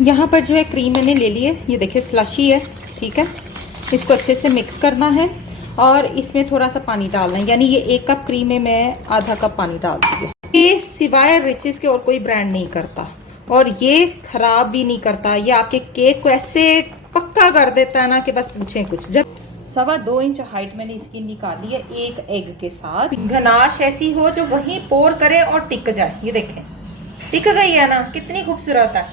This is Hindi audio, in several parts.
यहाँ पर जो है क्रीम मैंने ले ली है, ये देखिए स्लशी है, ठीक है। इसको अच्छे से मिक्स करना है और इसमें थोड़ा सा पानी डालना है, यानी ये 1 कप क्रीम में मैं आधा कप पानी डाल दिया। ये सिवाय रिचेस के और कोई ब्रांड नहीं करता और ये खराब भी नहीं करता, ये आपके केक को ऐसे पक्का कर देता है ना कि बस पूछें कुछ। जब 2.25 इंच हाइट मैंने इसकी निकाली है एक एग के साथ। गनाश ऐसी हो जो वहीं पोर करे और टिक जाए, ये देखें टिक गई है ना, कितनी खूबसूरत है,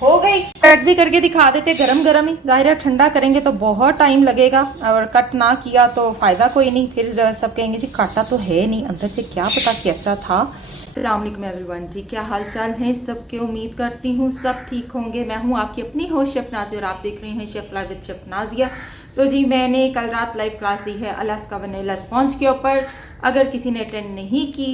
हो गई। कट भी करके दिखा देते गरम गरम ही, जाहिर है ठंडा करेंगे तो बहुत टाइम लगेगा और कट ना किया तो फायदा कोई नहीं, फिर सब कहेंगे जी काटा तो है नहीं, अंदर से क्या पता कैसा था। अस्सलाम वालेकुम एवरीवन जी, क्या हाल चाल है सबके, उम्मीद करती हूँ सब ठीक होंगे। मैं हूँ आपकी अपनी होस्ट शेफ नाजिया और आप देख रहे हैं chef live with chef Nazia. तो जी मैंने कल रात लाइव क्लास दी है अलास्का वनीला स्पॉन्ज के ऊपर, अगर किसी ने अटेंड नहीं की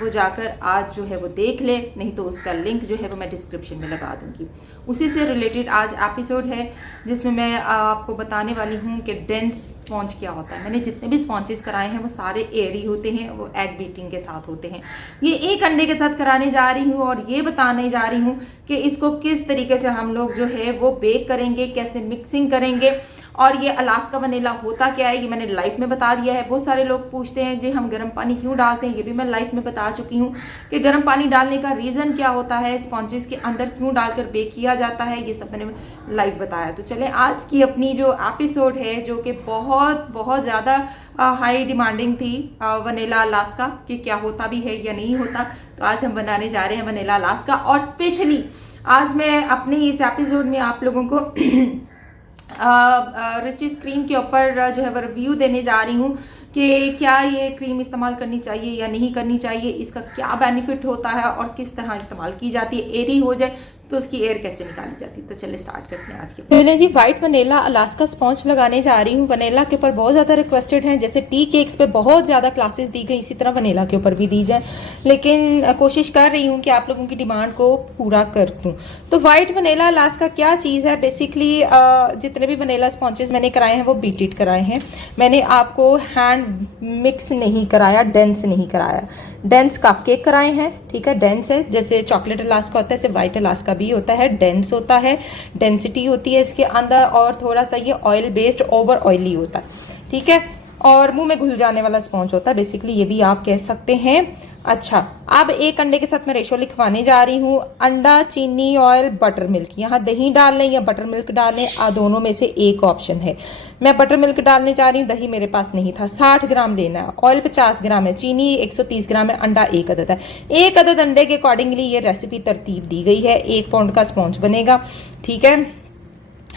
वो जाकर आज जो है वो देख ले, नहीं तो उसका लिंक जो है वो मैं डिस्क्रिप्शन में लगा दूंगी। उसी से रिलेटेड आज एपिसोड है जिसमें मैं आपको बताने वाली हूँ कि डेंस स्पॉन्ज क्या होता है। मैंने जितने भी स्पॉन्जेस कराए हैं वो सारे एयरी होते हैं, वो एग बीटिंग के साथ होते हैं। ये एक अंडे के साथ कराने जा रही हूँ और ये बताने जा रही हूँ कि इसको किस तरीके से हम लोग जो है वो बेक करेंगे, कैसे मिक्सिंग करेंगे और ये अलास्का वनीला होता क्या है ये मैंने लाइव में बता दिया है। बहुत सारे लोग पूछते हैं जी हम गर्म पानी क्यों डालते हैं, ये भी मैं लाइव में बता चुकी हूँ कि गर्म पानी डालने का रीज़न क्या होता है, स्पॉन्जेस के अंदर क्यों डालकर बेक किया जाता है, ये सब मैंने लाइव बताया। तो चलें आज की अपनी जो एपिसोड है जो कि बहुत बहुत ज़्यादा हाई डिमांडिंग थी वनीला अलास्का कि क्या होता भी है या नहीं होता, तो आज हम बनाने जा रहे हैं वनीला अलास्का। और स्पेशली आज मैं अपने इस एपिसोड में आप लोगों को रिचेस क्रीम के ऊपर जो है वो रिव्यू देने जा रही हूँ कि क्या ये क्रीम इस्तेमाल करनी चाहिए या नहीं करनी चाहिए, इसका क्या बेनिफिट होता है और किस तरह इस्तेमाल की जाती है। एयरी हो जाए तो उसकी एयर कैसे निकाली जाती है। तो चलिए स्टार्ट करते हैं आज के। पहले जी व्हाइट वनीला अलास्का स्पॉन्ज लगाने जा रही हूँ। वनीला के ऊपर बहुत ज़्यादा रिक्वेस्टेड हैं, जैसे टी केक्स पे बहुत ज़्यादा क्लासेस दी गई, इसी तरह वनीला के ऊपर भी दी जाए, लेकिन कोशिश कर रही हूँ कि आप लोगों की डिमांड को पूरा कर दूँ। तो व्हाइट वनीला अलास्का क्या चीज़ है, बेसिकली जितने भी वनीला स्पॉन्जेस मैंने कराए हैं वो बीटेड कराए हैं। मैंने आपको हैंड मिक्स नहीं कराया, डेंस नहीं कराया। डेंस कपकेक कराए हैं, ठीक है, डेंस है जैसे चॉकलेट अलास्का होता है ऐसे व्हाइट अलास्का भी होता है, डेंस होता है, डेंसिटी होती है इसके अंदर और थोड़ा सा ये ऑयल बेस्ड ओवर ऑयली होता है, ठीक है, और मुंह में घुल जाने वाला स्पॉन्ज होता है, बेसिकली ये भी आप कह सकते हैं। अच्छा, अब एक अंडे के साथ मैं रेशो लिखवाने जा रही हूँ। अंडा, चीनी, ऑयल, बटर मिल्क, यहाँ दही डाल लें या बटर मिल्क डाल लें, दोनों में से एक ऑप्शन है। मैं बटर मिल्क डालने जा रही हूँ, दही मेरे पास नहीं था। 60 ग्राम लेना है, ऑयल 50 ग्राम है, चीनी 130 ग्राम है, अंडा 1 अदद है। 1 अदद अंडे के अकॉर्डिंगली ये रेसिपी तरतीब दी गई है। 1 पाउंड का स्पॉन्ज बनेगा, ठीक है।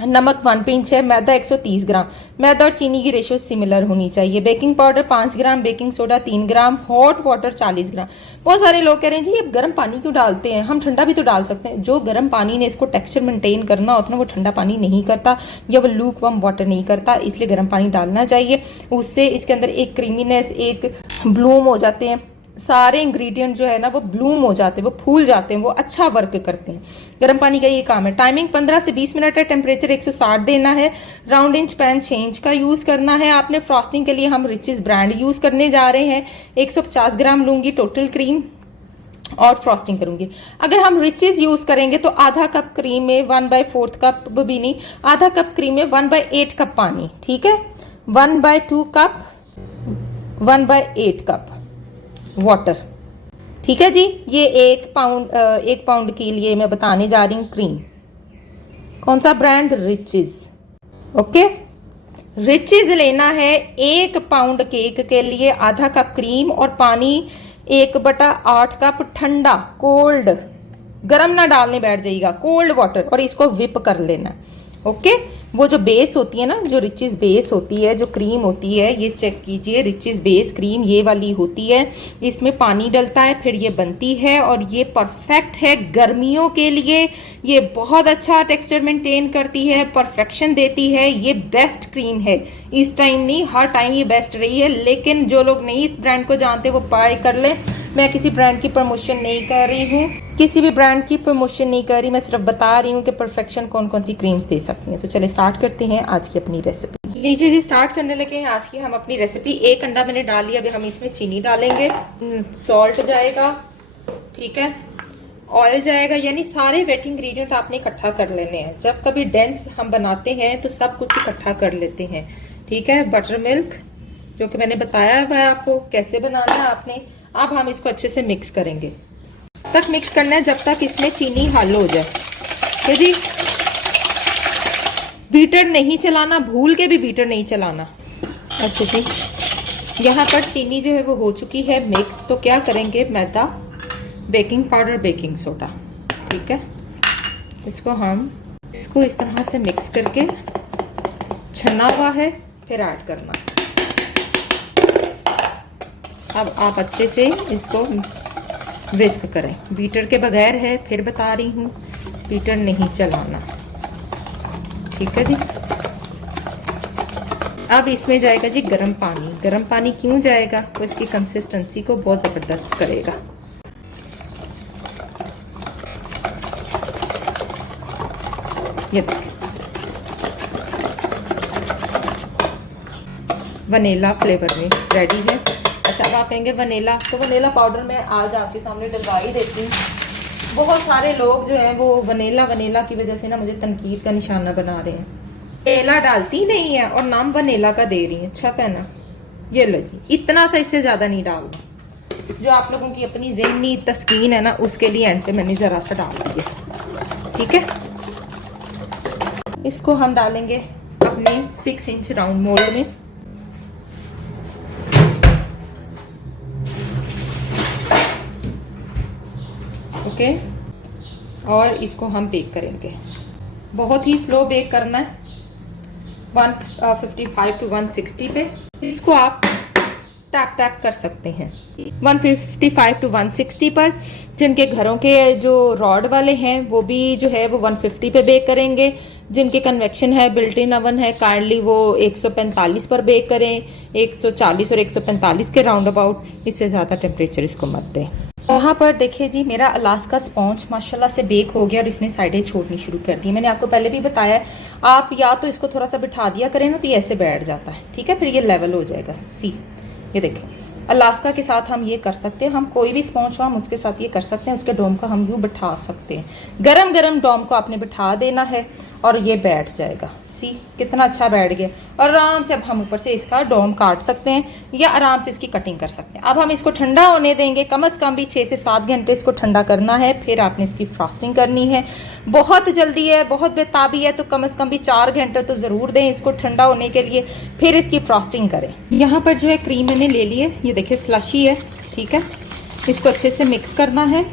नमक 1 पिंच है, मैदा 130 ग्राम। मैदा और चीनी की रेशो सिमिलर होनी चाहिए। बेकिंग पाउडर 5 ग्राम, बेकिंग सोडा 3 ग्राम, हॉट वाटर 40 ग्राम। बहुत सारे लोग कह रहे हैं जी अब गर्म पानी क्यों डालते हैं, हम ठंडा भी तो डाल सकते हैं। जो गर्म पानी ने इसको टेक्सचर मेंटेन करना होता है वो ठंडा पानी नहीं करता या वो लूक वार्म वाटर नहीं करता, इसलिए गर्म पानी डालना चाहिए। उससे इसके अंदर एक क्रीमीनेस, एक ब्लूम हो जाते हैं, सारे इंग्रेडिएंट जो है ना वो ब्लूम हो जाते हैं, वो फूल जाते हैं, वो अच्छा वर्क करते हैं। गर्म पानी का ये काम है। टाइमिंग 15 से 20 मिनट है, टेम्परेचर 160 देना है। राउंड इंच पैन चेंज का यूज करना है आपने। फ्रॉस्टिंग के लिए हम रिचेस ब्रांड यूज करने जा रहे हैं। 150 ग्राम लूंगी टोटल क्रीम और फ्रॉस्टिंग करूंगी। अगर हम रिचेस यूज करेंगे तो आधा कप क्रीम में 1/4 कप भी नहीं, आधा कप क्रीम में 1/8 कप पानी, ठीक है, 1/2 कप, 1/8 कप वाटर, ठीक है जी। ये 1 पाउंड के लिए मैं बताने जा रही हूँ क्रीम। कौन सा ब्रांड, रिचेस, ओके। रिचेस लेना है 1 पाउंड केक के लिए, आधा कप क्रीम और पानी 1/8 कप ठंडा, कोल्ड, गरम ना डालने बैठ जाइएगा, कोल्ड वाटर, और इसको विप कर लेना, ओके। वो जो बेस होती है ना, जो रिचेस बेस होती है, जो क्रीम होती है, ये चेक कीजिए, रिचेस बेस क्रीम ये वाली होती है। इसमें पानी डलता है फिर ये बनती है और ये परफेक्ट है गर्मियों के लिए। ये बहुत अच्छा टेक्सचर मेंटेन करती है, परफेक्शन देती है, ये बेस्ट क्रीम है। इस टाइम नहीं, हर टाइम ये बेस्ट रही है, लेकिन जो लोग नहीं इस ब्रांड को जानते वो बाय कर ले। मैं किसी ब्रांड की प्रमोशन नहीं कर रही हूँ, किसी भी ब्रांड की प्रमोशन नहीं कर रही, मैं सिर्फ बता रही हूँ कि परफेक्शन कौन कौन सी क्रीम्स दे सकती हैं। तो चलिए स्टार्ट करते हैं आज की अपनी रेसिपी। लीजिए जी, स्टार्ट करने लगे हैं आज की हम अपनी रेसिपी। 1 अंडा मैंने डाल लिया, अभी हम इसमें चीनी डालेंगे, सॉल्ट जाएगा, ठीक है, ऑयल जाएगा, यानी सारे वेट इंग्रेडिएंट आपने इकट्ठा कर लेने हैं। जब कभी डेंस हम बनाते हैं तो सब कुछ इकट्ठा कर लेते हैं, ठीक है। बटर मिल्क जो कि मैंने बताया है आपको कैसे बनाना है आपने। अब हम इसको अच्छे से मिक्स करेंगे, तक मिक्स करना है जब तक इसमें चीनी हल हो जाए, ठीक जी। बीटर नहीं चलाना, भूल के भी बीटर नहीं चलाना। अच्छे से यहाँ पर चीनी जो है वो हो चुकी है मिक्स, तो क्या करेंगे, मैदा, बेकिंग पाउडर, बेकिंग सोडा, ठीक है। इसको इस तरह से मिक्स करके छना हुआ है, फिर ऐड करना। अब आप अच्छे से इसको विस्क करें, बीटर के बगैर है, फिर बता रही हूँ, बीटर नहीं चलाना, ठीक है जी। अब इसमें जाएगा जी गर्म पानी। गर्म पानी क्यों जाएगा, तो इसकी कंसिस्टेंसी को बहुत जबरदस्त करेगा। ये देखिए वनीला फ्लेवर में रेडी है। अच्छा, अब आप कहेंगे वनीला, तो वनीला पाउडर मैं आज आपके सामने डलवा ही देती हूँ। बहुत सारे लोग जो हैं वो वनीला की वजह से ना मुझे तनकीद का निशाना बना रहे हैं। वनीला डालती नहीं है और नाम वनीला का दे रही है। अच्छा पहना, ये लो जी, इतना सा, इससे ज्यादा नहीं डालना। जो आप लोगों की अपनी ज़हनी तस्कीन है ना, उसके लिए एंड पे मैंने जरा सा डाल दिया, ठीक है। इसको हम डालेंगे अपने 6 इंच राउंड मोल्ड में। ओके, और इसको हम बेक करेंगे। बहुत ही स्लो बेक करना है, 155 to 160 पे। इसको आप टैप टैप कर सकते हैं 155 to 160 पर। जिनके घरों के जो रॉड वाले हैं वो भी जो है वो 150 पे बेक करेंगे। जिनके कन्वेक्शन है, बिल्ट इन अवन है, काइंडली वो 145 पर बेक करें, 140 और 145 के राउंड अबाउट। इससे ज्यादा टेम्परेचर इसको मत दें। यहाँ पर देखिए जी, मेरा अलास्का स्पॉन्ज माशाल्लाह से बेक हो गया और इसने साइडें छोड़नी शुरू कर दी। मैंने आपको पहले भी बताया, आप या तो इसको थोड़ा सा बिठा दिया करें ना, तो ये ऐसे बैठ जाता है, ठीक है। फिर ये लेवल हो जाएगा। सी, ये देखें, अलास्का के साथ हम ये कर सकते हैं। हम कोई भी स्पॉन्ज हो हम उसके साथ ये कर सकते हैं। उसके डोम को हम यूँ बिठा सकते हैं। गरम गरम डोम को आपने बिठा देना है और ये बैठ जाएगा। सी, कितना अच्छा बैठ गया। और आराम से अब हम ऊपर से इसका डोम काट सकते हैं या आराम से इसकी कटिंग कर सकते हैं। अब हम इसको ठंडा होने देंगे, कम से कम भी 6 से 7 घंटे इसको ठंडा करना है। फिर आपने इसकी फ्रॉस्टिंग करनी है। बहुत जल्दी है, बहुत बेताबी है, तो कम से कम भी 4 घंटे तो ज़रूर दें इसको ठंडा होने के लिए, फिर इसकी फ्रॉस्टिंग करें। यहाँ पर जो है क्रीम मैंने ले ली है, ये देखिए स्लशी है, ठीक है। इसको अच्छे से मिक्स करना है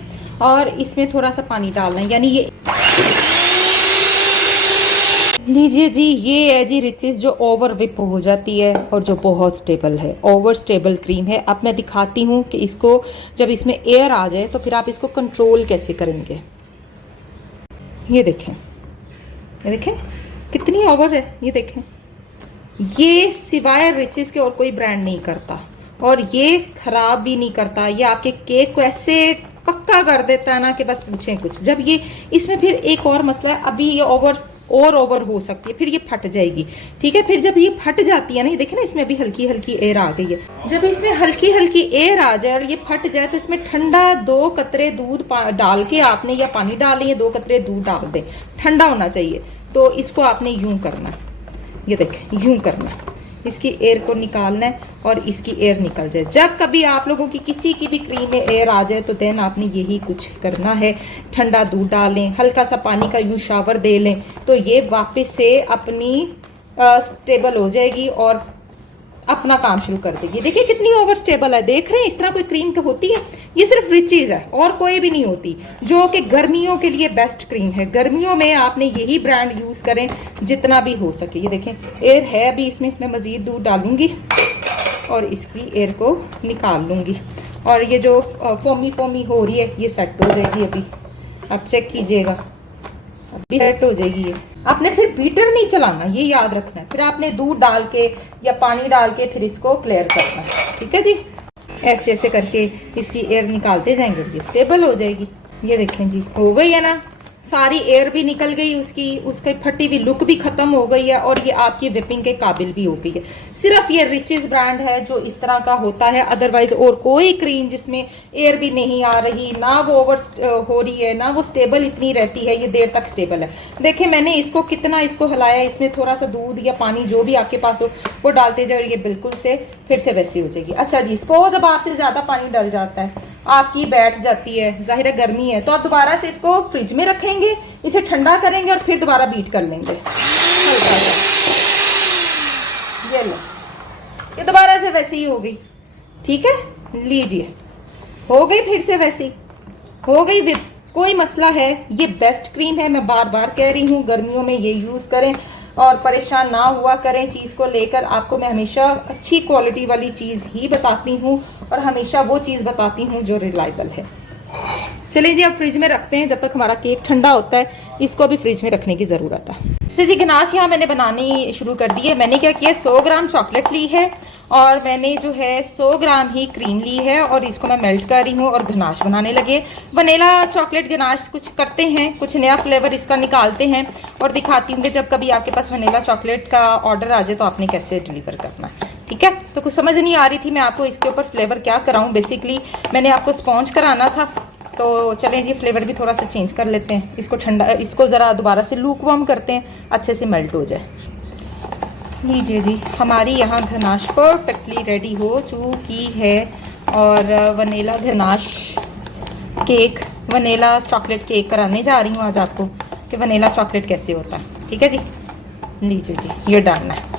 और इसमें थोड़ा सा पानी डालना है, यानी ये लीजिए जी, ये है जी रिचेस जो ओवर विप हो जाती है और जो बहुत स्टेबल है, ओवर स्टेबल क्रीम है। अब मैं दिखाती हूँ कि इसको जब इसमें एयर आ जाए तो फिर आप इसको कंट्रोल कैसे करेंगे। ये देखें, ये देखें कितनी ओवर है, ये देखें। ये सिवाय रिचेस के और कोई ब्रांड नहीं करता और ये खराब भी नहीं करता। ये आपके केक को ऐसे पक्का कर देता है ना कि बस पूछें कुछ। जब ये इसमें फिर एक और मसला है, अभी ये ओवर हो सकती है, फिर ये फट जाएगी, ठीक है। फिर जब ये फट जाती है ना, ये देखें ना, इसमें अभी हल्की हल्की एयर आ गई है। जब इसमें हल्की हल्की एयर आ जाए और ये फट जाए तो इसमें ठंडा 2 कतरे दूध डाल के आपने, या पानी डाल लें, 2 कतरे दूध डाल दें, ठंडा होना चाहिए। तो इसको आपने यूं करना, ये देखें यूं करना, इसकी एयर को निकालना है और इसकी एयर निकल जाए। जब कभी आप लोगों की किसी की भी क्रीम में एयर आ जाए तो देन आपने यही कुछ करना है। ठंडा दूध डालें, हल्का सा पानी का यूं शावर दे लें, तो ये वापस से अपनी स्टेबल हो जाएगी और अपना काम शुरू कर देगी। देखिए कितनी ओवर स्टेबल है, देख रहे हैं। इस तरह कोई क्रीम तो होती है, ये सिर्फ रिचेस है और कोई भी नहीं होती, जो कि गर्मियों के लिए बेस्ट क्रीम है। गर्मियों में आपने यही ब्रांड यूज करें जितना भी हो सके। ये देखें एयर है अभी इसमें, मैं मजीद दूध डालूंगी और इसकी एयर को निकाल लूंगी। और ये जो फोमी फोमी हो रही है ये सेट हो जाएगी अभी। अब चेक कीजिएगा, अभी सेट हो जाएगी ये। आपने फिर बीटर नहीं चलाना, ये याद रखना है। फिर आपने दूध डाल के या पानी डाल के फिर इसको क्लियर करना है, ठीक है जी। ऐसे ऐसे करके इसकी एयर निकालते जाएंगे, ये स्टेबल हो जाएगी। ये देखें जी, हो गई है ना सारी एयर भी निकल गई उसकी फटी हुई लुक भी खत्म हो गई है और ये आपकी विपिंग के काबिल भी हो गई है। सिर्फ ये रिचेस ब्रांड है जो इस तरह का होता है, अदरवाइज और कोई क्रीम जिसमें एयर भी नहीं आ रही, ना वो ओवर हो रही है, ना वो स्टेबल इतनी रहती है, ये देर तक स्टेबल है। देखिए मैंने इसको कितना हलाया, इसमें थोड़ा सा दूध या पानी जो भी आपके पास हो वो डालते जाओ, ये बिल्कुल से फिर से वैसी हो जाएगी। अच्छा जी, सपोज अब आपसे ज्यादा पानी डल जाता है, आपकी बैठ जाती है, जाहिर है गर्मी है, तो आप दोबारा से इसको फ्रिज में रखेंगे, इसे ठंडा करेंगे और फिर दोबारा बीट कर लेंगे। ये लो, ये दोबारा से वैसे ही हो गई। ठीक है, लीजिए, हो गई फिर से वैसी हो गई विप। कोई मसला है, ये बेस्ट क्रीम है, मैं बार बार कह रही हूँ, गर्मियों में ये यूज करें और परेशान ना हुआ करें चीज को लेकर। आपको मैं हमेशा अच्छी क्वालिटी वाली चीज ही बताती हूँ और हमेशा वो चीज बताती हूँ जो रिलायबल है। चलिए जी, अब फ्रिज में रखते हैं जब तक हमारा केक ठंडा होता है, इसको भी फ्रिज में रखने की जरूरत है। अच्छा जी, गनाश यहाँ मैंने बनानी शुरू कर दी है। मैंने क्या किया, 100 ग्राम चॉकलेट ली है और मैंने जो है 100 ग्राम ही क्रीम ली है और इसको मैं मेल्ट कर रही हूँ और गनाश बनाने लगे। वनीला चॉकलेट गनाश कुछ करते हैं, कुछ नया फ्लेवर इसका निकालते हैं और दिखाती हूँ कि जब कभी आपके पास वनीला चॉकलेट का ऑर्डर आ जाए तो आपने कैसे डिलीवर करना है। ठीक है, तो कुछ समझ नहीं आ रही थी मैं आपको इसके ऊपर फ्लेवर क्या कराऊँ। बेसिकली मैंने आपको स्पॉन्ज कराना था, तो चलें जी फ्लेवर भी थोड़ा सा चेंज कर लेते हैं। इसको ठंडा, इसको ज़रा दोबारा से लूक वार्म करते हैं, अच्छे से मेल्ट हो जाए। लीजिए जी, हमारी यहाँ गनाश परफेक्टली रेडी हो चुकी है और vanilla ganache cake, vanilla chocolate cake कराने जा रही हूँ आज आपको कि वनीला चॉकलेट कैसे होता है। ठीक है जी, लीजिए जी, ये डालना है।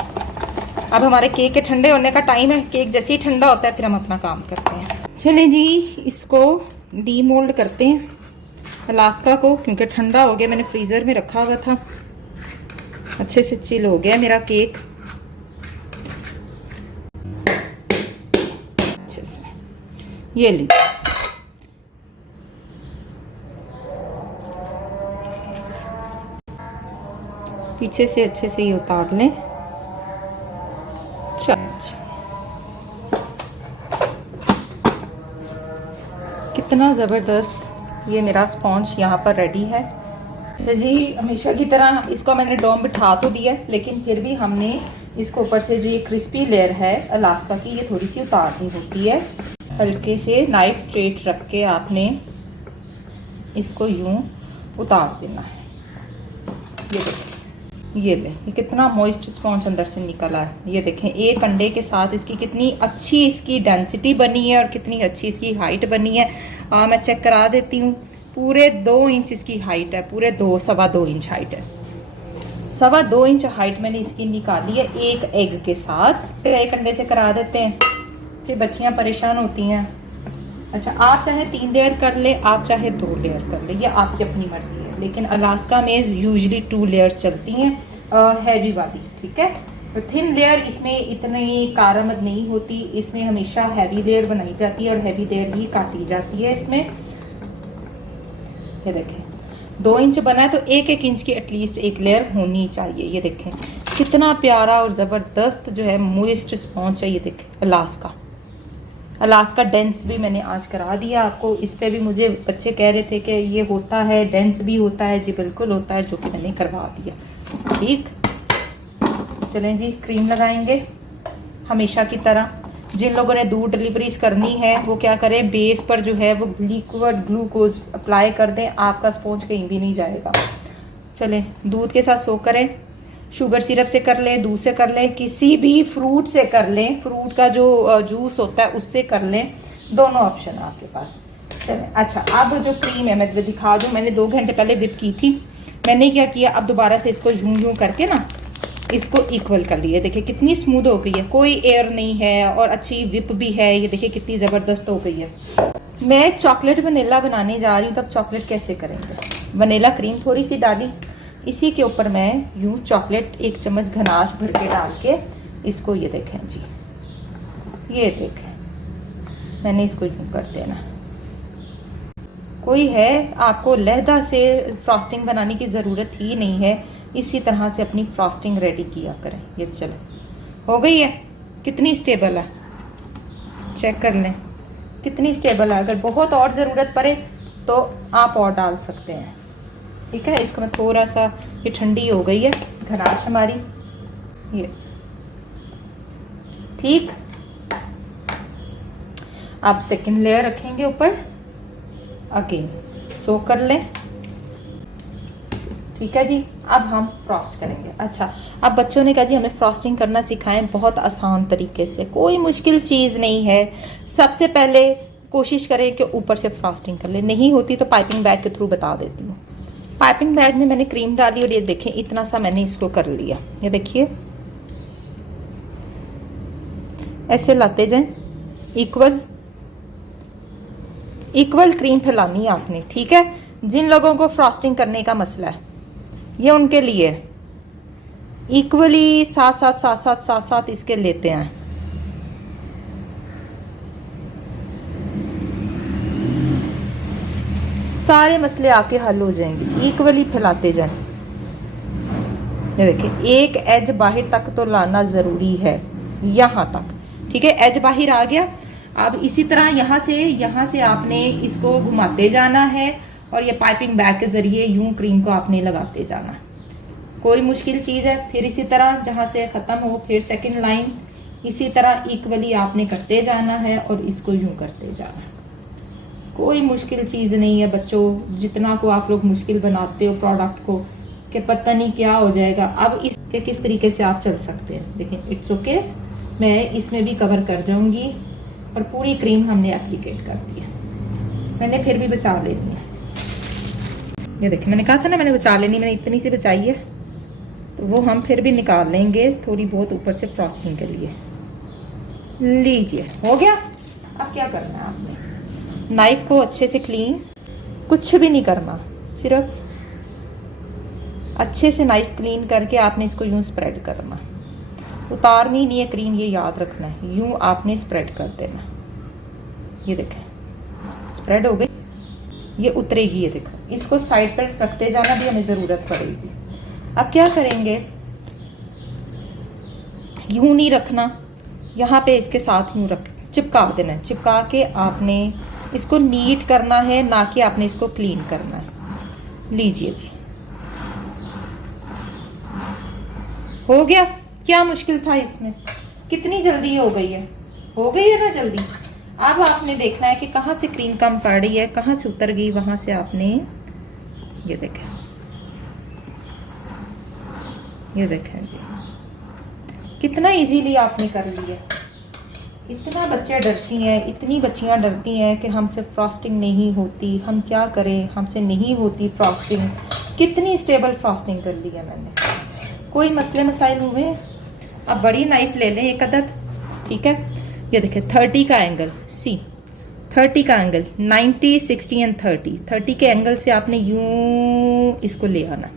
अब हमारे केक के ठंडे होने का टाइम है, केक जैसे ही ठंडा होता है फिर हम अपना काम करते हैं। चलें जी, इसको डीमोल्ड करते हैं अलास्का को, क्योंकि ठंडा हो गया, मैंने फ्रीज़र में रखा हुआ था, अच्छे से चिल हो गया मेरा केक अच्छे से। ये ली, पीछे से अच्छे से ये उतार लें। कितना ज़बरदस्त ये मेरा स्पॉन्ज यहाँ पर रेडी है। तो जी हमेशा की तरह इसको मैंने डोम बिठा तो दिया, लेकिन फिर भी हमने इसको ऊपर से जो ये क्रिस्पी लेयर है अलास्का की, ये थोड़ी सी उतारनी होती है। हल्के से नाइफ स्ट्रेट रख के आपने इसको यूं उतार देना है। ये देखें, ये ले, ये कितना मॉइस्ट स्पॉन्ज अंदर से निकला है। ये देखें, एक अंडे के साथ इसकी कितनी अच्छी इसकी डेंसिटी बनी है और कितनी अच्छी इसकी हाइट बनी है। मैं चेक करा देती हूँ, पूरे 2 इंच इसकी हाइट है, पूरे 2-2.25 इंच हाइट है। 2.25 इंच हाइट मैंने इसकी निकाली है एक एग के साथ। फिर एक अंडे से करा देते हैं, फिर बच्चियां परेशान होती हैं। अच्छा, आप चाहे 3 लेयर कर ले, आप चाहे 2 लेयर कर ले, ये आपकी अपनी मर्जी है, लेकिन अलास्का में यूजली 2 लेयर्स चलती हैं, हैवी वाली। ठीक है, तो थिन लेयर इसमें इतनी कारआमद नहीं होती, इसमें हमेशा हैवी लेयर बनाई जाती है और हैवी लेयर ही काटी जाती है इसमें। ये देखें, 2 इंच बना है तो 1-1 इंच की एटलीस्ट एक लेयर होनी चाहिए। ये देखें कितना प्यारा और ज़बरदस्त जो है मॉइस्ट स्पॉन्ज है। ये देखें, अलास्का डेंस भी मैंने आज करा दिया आपको। इस पे भी मुझे बच्चे कह रहे थे कि ये होता है, डेंस भी होता है। जी बिल्कुल होता है, जो कि मैंने करवा दिया। ठीक, चलें जी, क्रीम लगाएंगे हमेशा की तरह। जिन लोगों ने दूर डिलीवरीज करनी है वो क्या करें, बेस पर जो है वो लिक्विड ग्लूकोज अप्लाई कर दें, आपका स्पॉन्ज कहीं भी नहीं जाएगा। चलें, दूध के साथ सोक करें, शुगर सिरप से कर लें, दूध से कर लें, किसी भी फ्रूट से कर लें, फ्रूट का जो जूस होता है उससे कर लें, दोनों ऑप्शन है आपके पास। चलें, अच्छा, अब जो क्रीम है मैं दिखा दूँ। मैंने 2 घंटे पहले विप की थी। मैंने क्या किया, अब दोबारा से इसको यूं यूं करके ना इसको इक्वल कर लिया। देखिए कितनी स्मूथ हो गई है, कोई एयर नहीं है और अच्छी विप भी है। ये देखिए कितनी ज़बरदस्त हो गई है। मैं चॉकलेट वनीला बनाने जा रही हूँ, तब चॉकलेट कैसे करेंगे। वनीला क्रीम थोड़ी सी डाली, इसी के ऊपर मैं यूं चॉकलेट 1 चम्मच गनाश भर के डाल के इसको, ये देखें जी, ये देखें, मैंने इसको यूं कर देना। कोई है आपको लहदा से फ्रॉस्टिंग बनाने की ज़रूरत ही नहीं है, इसी तरह से अपनी फ्रॉस्टिंग रेडी किया करें। ये चले, हो गई है, कितनी स्टेबल है, चेक कर लें कितनी स्टेबल है। अगर बहुत और ज़रूरत पड़े तो आप और डाल सकते हैं। ठीक है, इसको मैं थोड़ा सा, ये ठंडी हो गई है गनाश हमारी, ये ठीक। आप सेकंड लेयर रखेंगे ऊपर, अगेन सोक कर लें, ठीक है जी। अब हम फ्रॉस्ट करेंगे। अच्छा, अब बच्चों ने कहा जी हमें फ्रॉस्टिंग करना सिखाएं, बहुत आसान तरीके से, कोई मुश्किल चीज़ नहीं है। सबसे पहले कोशिश करें कि ऊपर से फ्रॉस्टिंग कर ले, नहीं होती तो पाइपिंग बैग के थ्रू बता देती हूँ। पाइपिंग बैग में मैंने क्रीम डाली और ये देखें इतना सा मैंने इसको कर लिया, ये देखिए ऐसे लाते जाएं, इक्वल क्रीम फैलानी है आपने, ठीक है। जिन लोगों को फ्रॉस्टिंग करने का मसला है ये उनके लिए इक्वली साथ इसके लेते हैं। सारे मसले आपके हल हो जाएंगे, इक्वली फैलाते जाएं। ये देखिए एक एज बाहर तक तो लाना जरूरी है, यहां तक, ठीक है। एज बाहर आ गया। अब इसी तरह यहां से आपने इसको घुमाते जाना है और ये पाइपिंग बैग के जरिए यूं क्रीम को आपने लगाते जाना, कोई मुश्किल चीज है। फिर इसी तरह जहां से खत्म हो फिर सेकंड लाइन, इसी तरह इक्वली आपने करते जाना है और इसको यूं करते जाना, कोई मुश्किल चीज नहीं है बच्चों। जितना को आप लोग मुश्किल बनाते हो प्रोडक्ट को कि पता नहीं क्या हो जाएगा। अब इसके किस तरीके से आप चल सकते हैं, देखिए इट्स ओके। मैं इसमें भी कवर कर जाऊंगी और पूरी क्रीम हमने एप्लीकेट कर दी है, मैंने फिर भी बचा लेनी है। ये देखिए मैंने कहा था ना मैंने बचा लेनी, मैंने इतनी सी बचाई है, तो वो हम फिर भी निकाल लेंगे थोड़ी बहुत ऊपर से फ्रॉस्टिंग के लिए। लीजिए हो गया। अब क्या करना है आपने, नाइफ को अच्छे से क्लीन, कुछ भी नहीं करना, सिर्फ अच्छे से नाइफ क्लीन करके आपने इसको यूं स्प्रेड करना, उतारनी नहीं है क्रीम, ये याद रखना है, यूं आपने स्प्रेड कर देना। ये देखें स्प्रेड हो गई, ये उतरेगी, ये देखो। इसको साइड पर रखते जाना भी हमें जरूरत पड़ेगी। अब क्या करेंगे, यूं नहीं रखना, यहाँ पे इसके साथ यूं रख चिपका देना है, चिपका के आपने इसको नीट करना है, ना कि आपने इसको क्लीन करना है। लीजिए जी हो गया। क्या मुश्किल था इसमें, कितनी जल्दी हो गई है, हो गई है ना जल्दी। अब आपने देखना है कि कहाँ से क्रीम कम पड़ रही है, कहाँ से उतर गई, वहां से आपने ये देखें, ये देखें जी कितना इजीली आपने कर लिया। इतना बच्चे डरती हैं, इतनी बच्चियां डरती हैं कि हमसे फ्रॉस्टिंग नहीं होती, हम क्या करें, हमसे नहीं होती फ्रॉस्टिंग। कितनी स्टेबल फ्रॉस्टिंग कर ली है मैंने, कोई मसले मसाइल हुए। अब बड़ी नाइफ ले लें एक अदद, ठीक है। ये देखिए 30 का एंगल, सी 30 का एंगल, 90, 60 एंड 30 के एंगल से आपने यूं इसको ले आना,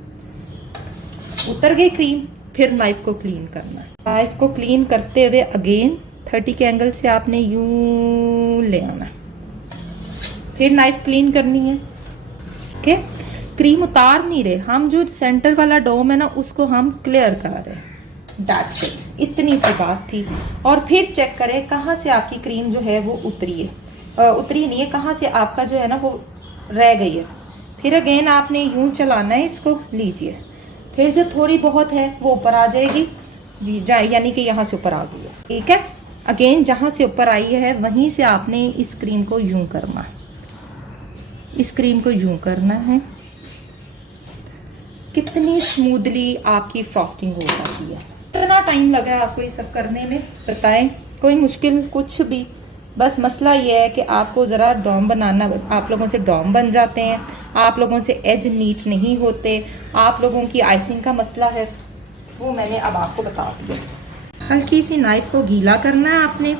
उतर गई क्रीम। फिर नाइफ को क्लीन करना, नाइफ को क्लीन करते हुए अगेन 30 के एंगल से आपने यूं ले आना, फिर नाइफ क्लीन करनी है, ओके। क्रीम उतार नहीं रहे हम, जो सेंटर वाला डोम है ना उसको हम क्लियर कर रहे हैं, दैट्स इट, इतनी सी बात थी। और फिर चेक करें कहाँ से आपकी क्रीम जो है वो उतरी है, उतरी नहीं है, कहाँ से आपका जो है ना वो रह गई है। फिर अगेन आपने यूं चलाना है इसको, लीजिए, फिर जो थोड़ी बहुत है वो ऊपर आ जाएगी जी, यानी कि यहाँ से ऊपर आ गई है, ठीक है। अगेन जहाँ से ऊपर आई है वहीं से आपने इस क्रीम को यूं करना, इस क्रीम को यूं करना है। कितनी स्मूथली आपकी फ्रॉस्टिंग हो जाती है। कितना टाइम लगा आपको ये सब करने में बताएं, कोई मुश्किल कुछ भी, बस मसला ये है कि आपको ज़रा डॉम बनाना, आप लोगों से डॉम बन जाते हैं, आप लोगों से एज नीट नहीं होते, आप लोगों की आइसिंग का मसला है, वो मैंने अब आपको बता दिया। हल्की सी नाइफ को गीला करना है आपने,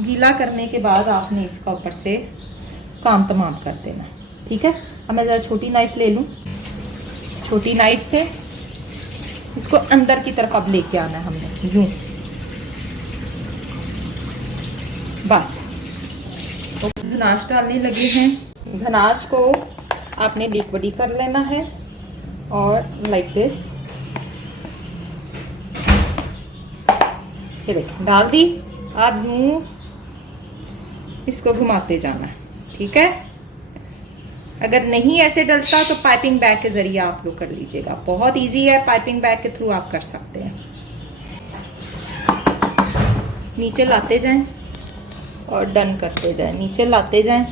गीला करने के बाद आपने इसका ऊपर से काम तमाम कर देना, ठीक है। अब मैं ज़रा छोटी नाइफ ले लूँ, छोटी नाइफ से इसको अंदर की तरफ अब लेके आना है हमने, यूं बस। तो गनाश डालने लगे हैं, गनाश को आपने लिक्विडी कर लेना है और लाइक दिस, ये देखिए डाल दी। आप यूं इसको घुमाते जाना है, ठीक है। अगर नहीं ऐसे डलता तो पाइपिंग बैग के जरिए आप लोग कर लीजिएगा, बहुत इजी है, पाइपिंग बैग के थ्रू आप कर सकते हैं। नीचे लाते जाएं और डन करते जाएं, नीचे लाते जाएं।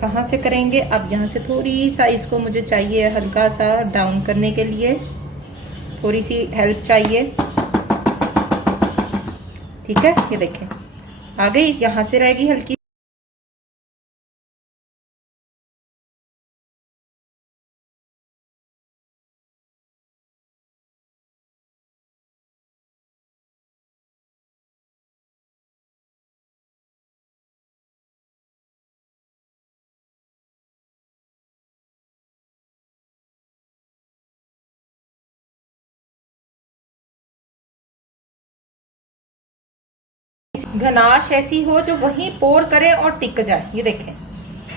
कहाँ से करेंगे? अब यहाँ से थोड़ी सा इसको मुझे चाहिए हल्का सा डाउन करने के लिए, थोड़ी सी हेल्प चाहिए। ठीक है, ये देखें आ गई, यहाँ से रहेगी हल्की। गनाश ऐसी हो जो वहीं पोर करे और टिक जाए। ये देखें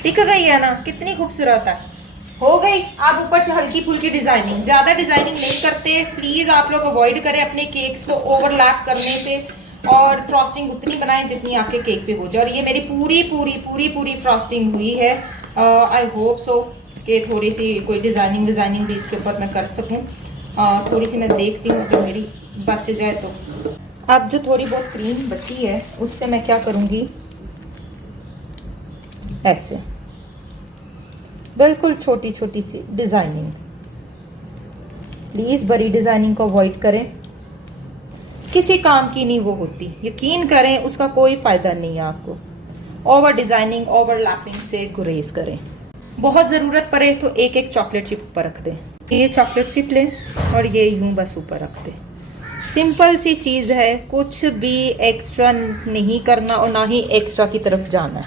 टिक गई है ना, कितनी खूबसूरत है, हो गई। आप ऊपर से हल्की फुल्की डिजाइनिंग, ज्यादा डिजाइनिंग नहीं करते प्लीज, आप लोग अवॉइड करें अपने केक्स को ओवरलैप करने से, और फ्रॉस्टिंग उतनी बनाएं जितनी आपके केक पे हो जाए। और ये मेरी पूरी पूरी पूरी पूरी फ्रॉस्टिंग हुई है। आई होप सो कि थोड़ी सी कोई डिजाइनिंग भी इसके ऊपर मैं कर सकूं। थोड़ी सी मैं देखती हूँ अगर मेरी बच जाए तो। अब जो थोड़ी बहुत क्रीम बची है उससे मैं क्या करूंगी, ऐसे बिल्कुल छोटी छोटी सी डिजाइनिंग। प्लीज बड़ी डिजाइनिंग को अवॉइड करें, किसी काम की नहीं वो होती, यकीन करें उसका कोई फायदा नहीं है आपको। ओवर डिजाइनिंग ओवरलैपिंग से गुरेज करें। बहुत जरूरत पड़े तो एक एक चॉकलेट चिप ऊपर रख दें। ये चॉकलेट चिप लें और ये यूं बस ऊपर रख दें। सिंपल सी चीज है, कुछ भी एक्स्ट्रा नहीं करना और ना ही एक्स्ट्रा की तरफ जाना है।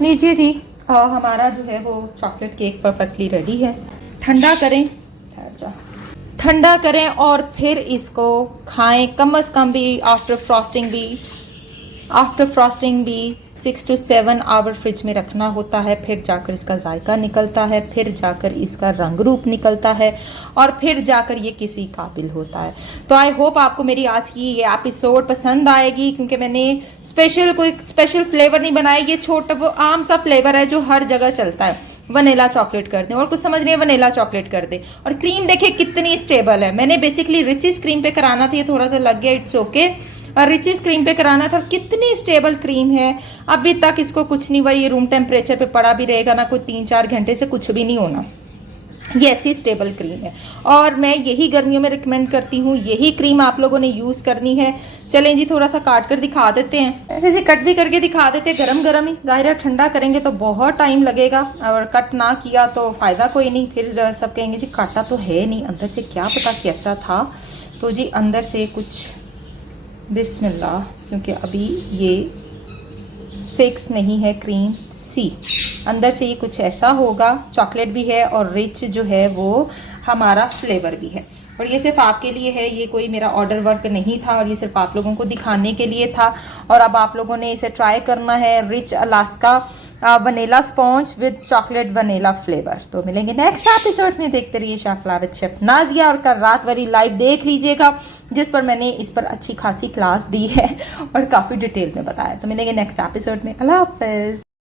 लीजिए जी, हमारा जो है वो चॉकलेट केक परफेक्टली रेडी है। ठंडा करें, ठंडा करें और फिर इसको खाएं। कम से कम भी आफ्टर फ्रॉस्टिंग भी 6 to 7 आवर फ्रिज में रखना होता है, फिर जाकर इसका जायका निकलता है, फिर जाकर इसका रंग रूप निकलता है, और फिर जाकर ये किसी काबिल होता है। तो आई होप आपको मेरी आज की ये एपिसोड पसंद आएगी, क्योंकि मैंने कोई स्पेशल फ्लेवर नहीं बनाया। ये छोटा वो आम सा फ्लेवर है जो हर जगह चलता है। वनीला चॉकलेट कर दें, और कुछ समझ नहीं है वनीला चॉकलेट कर दें। और क्रीम देखिए कितनी स्टेबल है। मैंने बेसिकली रिचेस क्रीम पे कराना था, ये थोड़ा सा लग गया, इट्स ओके। और रिचेस क्रीम पे कराना था, और कितनी स्टेबल क्रीम है, अभी तक इसको कुछ नहीं हुआ। ये रूम टेम्परेचर पे पड़ा भी रहेगा ना, कोई 3-4 घंटे से कुछ भी नहीं होना। ये ऐसी स्टेबल क्रीम है, और मैं यही गर्मियों में रिकमेंड करती हूँ, यही क्रीम आप लोगों ने यूज करनी है। चलें जी, थोड़ा सा काट कर दिखा देते हैं, ऐसे कट भी करके दिखा देते हैं, गरम गरम ही। जाहिर है ठंडा करेंगे तो बहुत टाइम लगेगा, और कट ना किया तो फायदा कोई नहीं, फिर सब कहेंगे जी काटा तो है नहीं, अंदर से क्या पता कैसा था। तो जी अंदर से कुछ बिस्मिल्लाह, क्योंकि अभी ये फिक्स नहीं है क्रीम सी, अंदर से ये कुछ ऐसा होगा। चॉकलेट भी है और रिच जो है वो हमारा फ्लेवर भी है। और ये सिर्फ आपके लिए है, ये कोई मेरा ऑर्डर वर्क नहीं था, और ये सिर्फ आप लोगों को दिखाने के लिए था। और अब आप लोगों ने इसे ट्राई करना है, rich Alaska vanilla sponge with chocolate vanilla flavour. तो मिलेंगे नेक्स्ट एपिसोड में। देखते रहिए शेफला विद शेफ नाजिया, और कल रात वाली लाइव देख लीजिएगा जिस पर मैंने इस पर अच्छी खासी क्लास दी है और काफी डिटेल में बताया। तो मिलेंगे नेक्स्ट एपिसोड में। अल्लाह हाफिज।